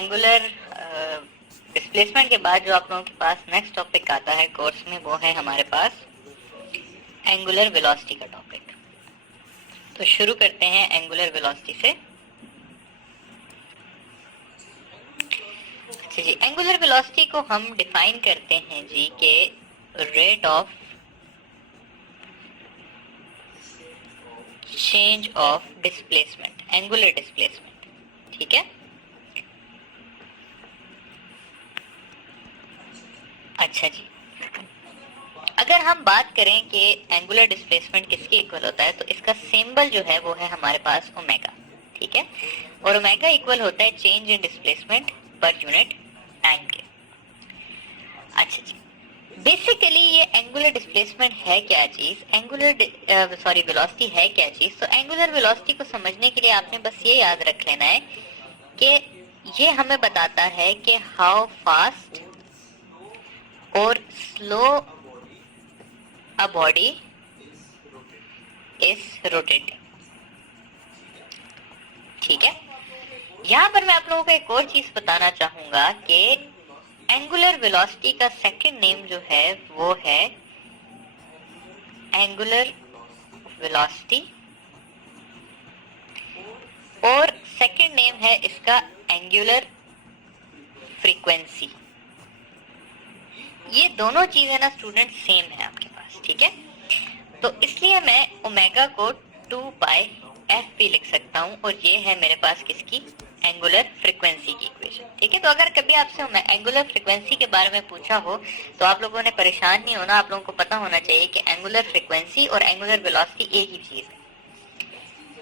Angular displacement के बाद जो आप लोगों के पास नेक्स्ट टॉपिक आता है कोर्स में, वो है हमारे पास एंगुलर वेलोसिटी का टॉपिक। तो शुरू करते हैं एंगुलर वेलोसिटी से। अच्छा जी, एंगुलर वेलोसिटी को हम डिफाइन करते हैं जी के rate of change of displacement, angular displacement. ठीक है। अच्छा जी, अगर हम बात करें कि एंगुलर डिस्प्लेसमेंट किसके इक्वल होता है, तो इसका सिंबल जो है वो है हमारे पास ओमेगा। ठीक है। और ओमेगा इक्वल होता है change in displacement per unit time के। अच्छा जी, बेसिकली ये एंगुलर डिस्प्लेसमेंट है क्या चीज, वेलोसिटी है क्या चीज। तो एंगुलर वेलोसिटी को समझने के लिए आपने बस ये याद रख लेना है कि ये हमें बताता है कि हाउ फास्ट और slow a body is rotating। ठीक है। यहां पर मैं आप लोगों को एक और चीज बताना चाहूंगा कि एंगुलर वेलोसिटी का सेकंड नेम जो है वो है एंगुलर वेलोसिटी, और सेकंड नेम है इसका एंगुलर फ्रीक्वेंसी। ये दोनों चीजें ना स्टूडेंट सेम है आपके पास। ठीक है। तो इसलिए मैं ओमेगा को 2 पाई एफ पी लिख सकता हूं, और ये है मेरे पास किसकी, एंगुलर फ्रीक्वेंसी की इक्वेशन। ठीक है। तो अगर कभी आपसे एंगुलर फ्रीक्वेंसी के बारे में पूछा हो तो आप लोगों ने परेशान नहीं होना, आप लोगों को पता होना चाहिए कि एंगुलर फ्रीक्वेंसी और एंगुलर वेलोसिटी एक ही चीज है।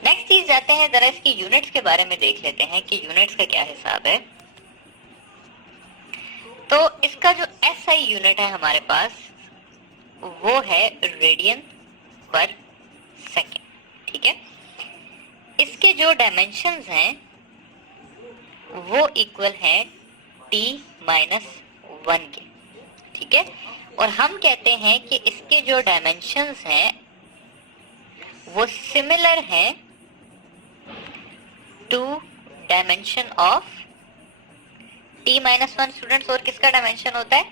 नेक्स्ट चीज जाते हैं जरा इसकी यूनिट्स के बारे में देख लेते हैं कि यूनिट्स का क्या हिसाब है। तो इसका जो एसआई यूनिट है हमारे पास वो है रेडियन पर सेकेंड। ठीक है। इसके जो डायमेंशंस हैं वो इक्वल हैं t माइनस 1 के। ठीक है। और हम कहते हैं कि इसके जो डायमेंशंस हैं वो सिमिलर हैं to dimension of t minus 1 students. और किसका डायमेंशन होता है,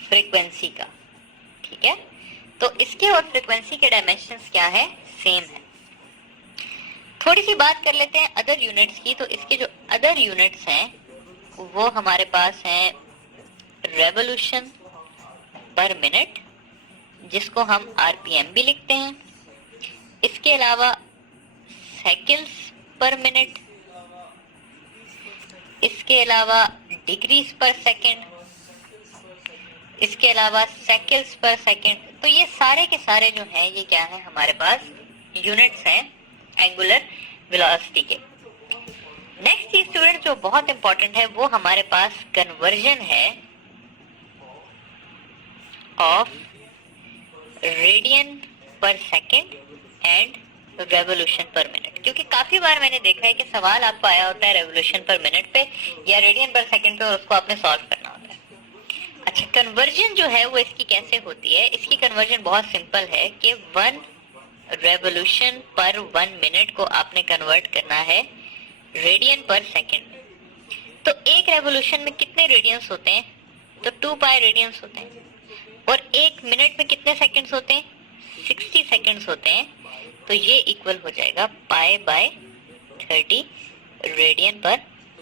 फ्रीक्वेंसी का। ठीक है। तो इसके और फ्रीक्वेंसी के डायमेंशंस क्या है, सेम है। थोड़ी सी बात कर लेते हैं अदर यूनिट्स की। तो इसके जो अदर यूनिट्स हैं वो हमारे पास हैं रेवोल्यूशन पर मिनट, जिसको हम आरपीएम भी लिखते हैं। इसके अलावा साइकिल्स पर मिनट, इसके अलावा डिग्रीज पर सेकंड, इसके अलावा साइकिल्स पर सेकंड। तो ये सारे के सारे जो हैं ये क्या है, हमारे पास यूनिट्स हैं एंगुलर वेलोसिटी के। नेक्स्ट चीज स्टूडेंट जो बहुत इंपॉर्टेंट है वो हमारे पास कन्वर्जन है of radian per second and revolution per minute. क्योंकि काफी बार मैंने देखा है कि सवाल आपको आया होता है रेवोल्यूशन पर मिनट पे या रेडियन पर सेकंड पे, और उसको आपने सॉल्व करना होता है। अच्छा, कन्वर्जन जो है वो इसकी कैसे होती है, इसकी कन्वर्जन बहुत सिंपल है कि 1 रेवोल्यूशन पर 1 मिनट को आपने कन्वर्ट करना है रेडियन पर सेकंड। तो एक रेवोल्यूशन में कितने रेडियंस होते हैं, तो 2 पाई रेडियंस होते हैं। और एक मिनट में कितने सेकंड्स होते हैं, 60 सेकंड्स होते हैं। तो ये इक्वल हो जाएगा pi by 30 radian per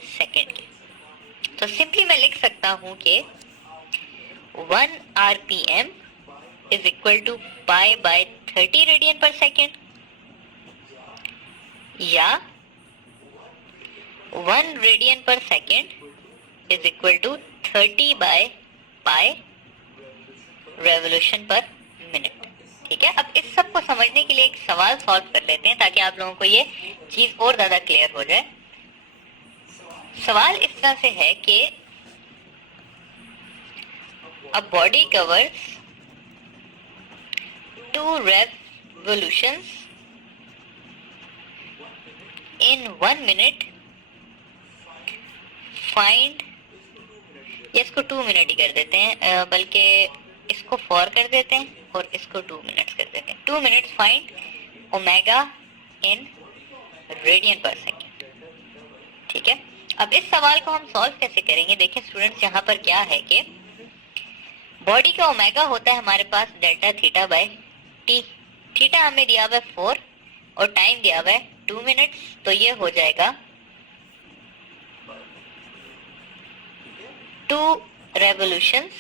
second के। तो सिंपली मैं लिख सकता हूं कि 1 RPM is equal to pi by 30 radian per second, या 1 radian per second is equal to 30 by pi revolution per minute. ठीक है। अब इस सब को समझने के लिए एक सवाल सॉल्व कर लेते हैं ताकि आप लोगों को ये चीज और ज्यादा क्लियर हो जाए। सवाल इस तरह से है कि a body covers 2 revolutions in 1 minute, find, या इसको 2 मिनट ही कर देते हैं, बल्कि इसको 4 कर देते हैं और इसको 2 मिनट्स कर देते हैं। 2 minutes find omega in radian per second. ठीक है। अब इस सवाल को हम सॉल्व कैसे करेंगे? देखिए स्टूडेंट्स, यहाँ पर क्या है कि बॉडी का ओमेगा होता है हमारे पास delta theta by T. Theta हमें दिया हुआ है 4 और टाइम दिया हुआ है 2 मिनट्स, तो ये हो जाएगा 2 रेवोल्यूशंस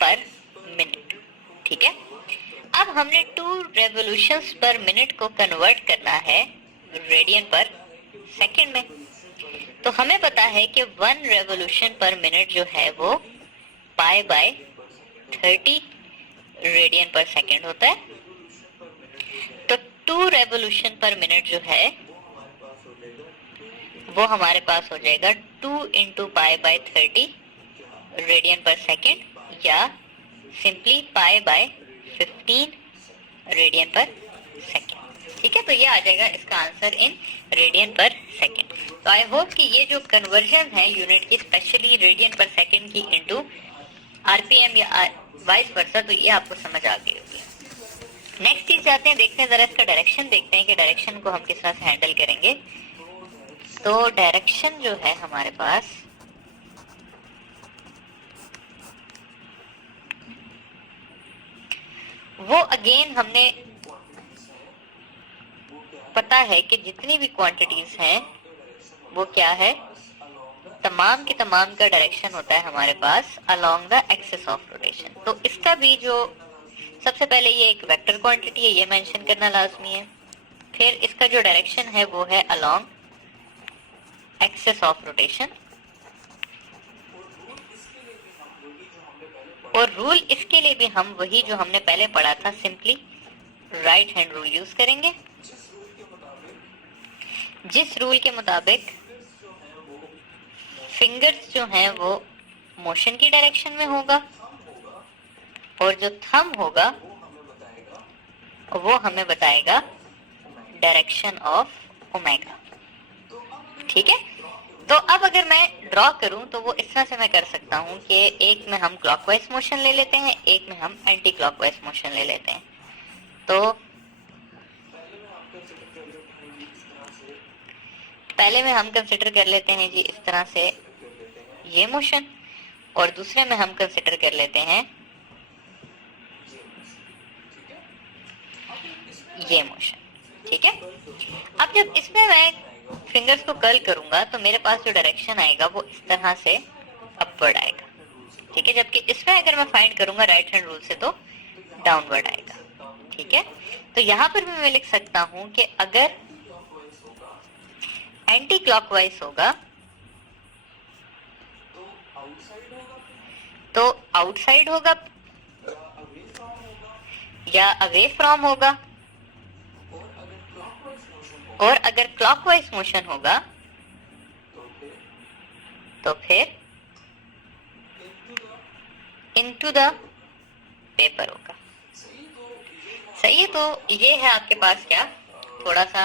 पर मिनट। ठीक है, अब हमने 2 रेवोल्यूशंस पर मिनट को कन्वर्ट करना है रेडियन पर सेकंड में। तो हमें पता है कि 1 रेवोल्यूशन पर मिनट जो है वो पाई बाय 30 रेडियन पर सेकंड होता है। तो 2 रेवोल्यूशन पर मिनट जो है वो हमारे पास हो जाएगा 2 into pi by 30 radian per second, या simply pi by 15 radian per second. ठीक है, तो ये आ जाएगा इसका answer in radian per second. तो आई होप कि ये जो कन्वर्जन है यूनिट की, स्पेशली रेडियन पर सेकंड की इनटू आरपीएम या वाइस वर्सा, तो ये आपको समझ आ गई होगी। नेक्स्ट चीज जाते हैं, देखते हैं जरा इसका डायरेक्शन, देखते हैं कि डायरेक्शन को हम किस तरह से हैंडल करेंगे। तो डायरेक्शन जो है हमारे पास, वो अगेन हमने पता है कि जितनी भी क्वांटिटीज हैं वो क्या है, तमाम की तमाम का डायरेक्शन होता है हमारे पास along the axis of rotation. तो इसका भी जो सबसे पहले ये एक वेक्टर क्वांटिटी है, ये मेंशन करना लाजमी है। फिर इसका जो डायरेक्शन है वो है अलोंग एक्सिस ऑफ रोटेशन, और रूल इसके लिए भी हम वही जो हमने पहले पढ़ा था, simply write hand rule use करेंगे, जिस रूल के मुताबिक फिंगर्स जो हैं वो मोशन की डायरेक्शन में होगा और जो थंब होगा वो हमें बताएगा डायरेक्शन ऑफ ओमेगा। ठीक है, तो अब अगर मैं ड्रॉ करूं तो वो इस तरह से मैं कर सकता हूं कि एक में हम क्लॉकवाइज मोशन ले लेते हैं, एक में हम एंटी क्लॉकवाइज मोशन ले लेते हैं। तो पहले में हम कंसिडर कर लेते हैं जी इस तरह से ये मोशन, और दूसरे में हम कंसिडर कर लेते हैं ये मोशन। ठीक है, अब जब इसमें मैं फिंगर्स को कर्ल करूंगा तो मेरे पास जो डायरेक्शन आएगा वो इस तरह से अपवर्ड आएगा। ठीक है, जबकि इसमें अगर मैं फाइंड करूंगा राइट हैंड रूल से तो डाउनवर्ड आएगा। ठीक है, तो यहां पर भी मैं लिख सकता हूं कि अगर एंटी क्लॉकवाइज होगा तो आउटसाइड होगा या अवे फ्रॉम होगा, और अगर क्लॉकवाइज मोशन होगा तो फिर इनटू द पेपर होगा। सही है, तो ये है आपके पास क्या, थोड़ा सा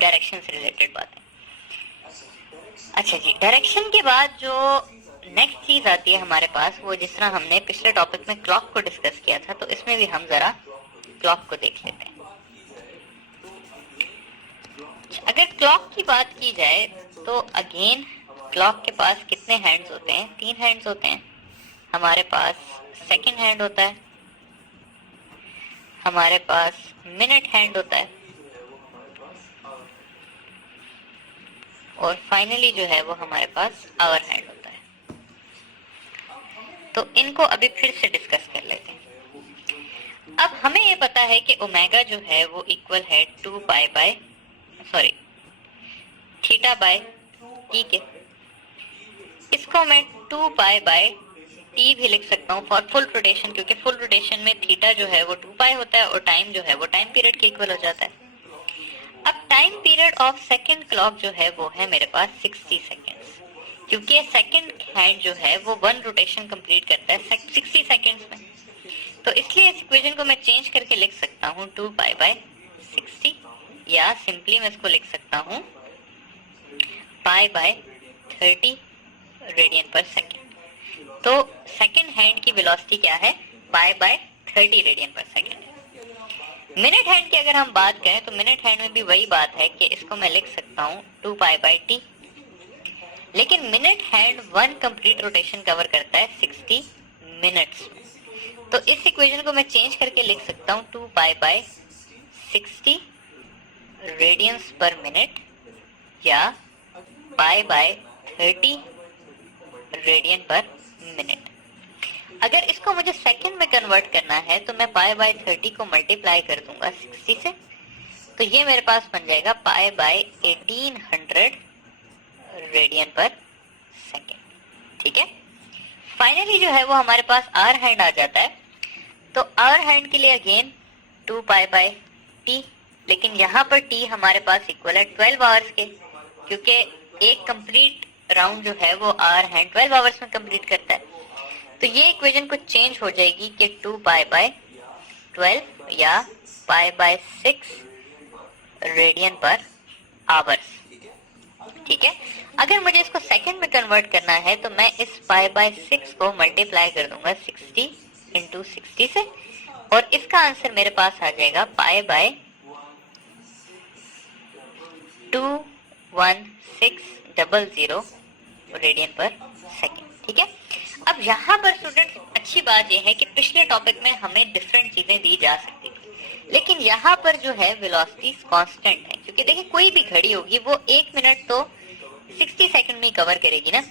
डायरेक्शन से रिलेटेड बात है। अच्छा जी, डायरेक्शन के बाद जो नेक्स्ट चीज आती है हमारे पास, वो जिस तरह हमने पिछले टॉपिक में क्लॉक को डिस्कस किया था, तो इसमें भी हम जरा क्लॉक को देख लेते हैं। अगर क्लॉक की बात की जाए तो अगेन क्लॉक के पास कितने हैंड्स होते हैं? 3 हैंड्स होते हैं। हमारे पास सेकंड हैंड होता है, हमारे पास मिनट हैंड होता है, और फाइनली जो है वो हमारे पास आवर हैंड होता है। तो इनको अभी फिर से डिस्कस कर लेते हैं। अब हमें ये पता है कि ओमेगा जो है वो इक्वल है 2 pi by theta by T के। इसको मैं 2 पाई बाय टी भी लिख सकता हूँ फॉर फुल रोटेशन, क्योंकि फुल रोटेशन में थीटा जो है वो 2 पाई होता है और टाइम जो है वो टाइम पीरियड के इक्वल हो जाता है। अब time period of second clock जो है वो है मेरे पास 60 सेकेंड्स, क्योंकि सेकंड हैंड जो है वो 1 रोटेशन कंप्लीट करता है 60 सेकेंड्स में। तो इसलिए इस इक्वेशन को मैं चेंज करके लिख सकता हूँ 2 पाई बाय 60, या सिंपली मैं इसको लिख सकता हूँ पाई बाय 30 रेडियन पर सेकेंड। तो सेकंड हैंड की वेलोसिटी क्या है? पाई by 30 radian per second. Minute hand की अगर हम बात करें तो मिनट हैंड में भी वही बात है कि इसको मैं लिख सकता हूँ 2π/t, लेकिन minute hand 1 complete rotation cover करता है 60 मिनट्स में। तो इस इक्वेशन को मैं चेंज करके लिख सकता हूँ 2π/60 रेडियंस पर मिनट या π/30 रेडियन पर मिनट। अगर इसको मुझे सेकंड में कन्वर्ट करना है तो मैं π/30 को मल्टीप्लाई कर दूंगा 60 से, तो ये मेरे पास बन जाएगा π/1800 रेडियन पर सेकेंड। ठीक है, फाइनली जो है वो हमारे पास आर हैंड आ जाता है। तो आर हैंड के लिए अगेन 2π/t, लेकिन यहाँ पर t हमारे पास इक्वल है 12 आवर्स के, क्योंकि एक कंप्लीट राउंड जो है वो आर हैंड 12 आवर्स में कंप्लीट करता है। तो ये इक्वेशन कुछ चेंज हो जाएगी कि 2π/12 या π/6 रेडियन पर आवर्स। ठीक है, अगर मुझे इसको सेकंड में कन्वर्ट करना है तो मैं इस π/6 को मल्टीप्लाई कर दूंगा 60 × 60 से, और इसका आंसर मेरे पास आ जाएगा π/2160 रेडियन पर सेकेंड। ठीक है, अब यहाँ पर स्टूडेंट्स अच्छी बात यह है कि पिछले टॉपिक में हमें डिफरेंट चीजें दी जा सकती थी, लेकिन यहाँ पर जो है वेलोसिटी कांस्टेंट है, क्योंकि देखिए कोई भी घड़ी होगी वो 1 मिनट तो 60 सेकंड में कवर करेगी ना।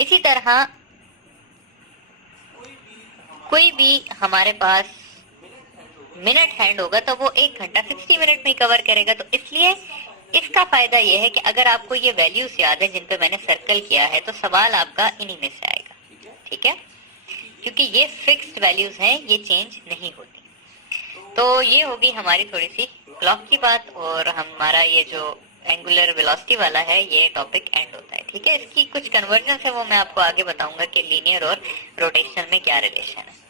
इसी तरह कोई भी हमारे पास मिनट हैंड होगा तो वो 1 घंटा 60 मिनट में कवर करेगा। तो इसलिए इसका फायदा यह है कि अगर आपको ये वैल्यूज याद है जिन पे मैंने सर्कल किया है तो सवाल आपका इन्हीं में से आएगा। ठीक है, क्योंकि ये फिक्स्ड वैल्यूज हैं, ये चेंज नहीं होती। तो ये होगी हमारी थोड़ी सी क्लॉक की बात, और हमारा ये जो एंगुलर वेलोसिटी वाला है ये टॉपिक एंड होता है। ठीक है, इसकी कुछ कन्वर्जन है वो मैं आपको आगे बताऊंगा कि लीनियर और रोटेशनल में क्या रिलेशन है।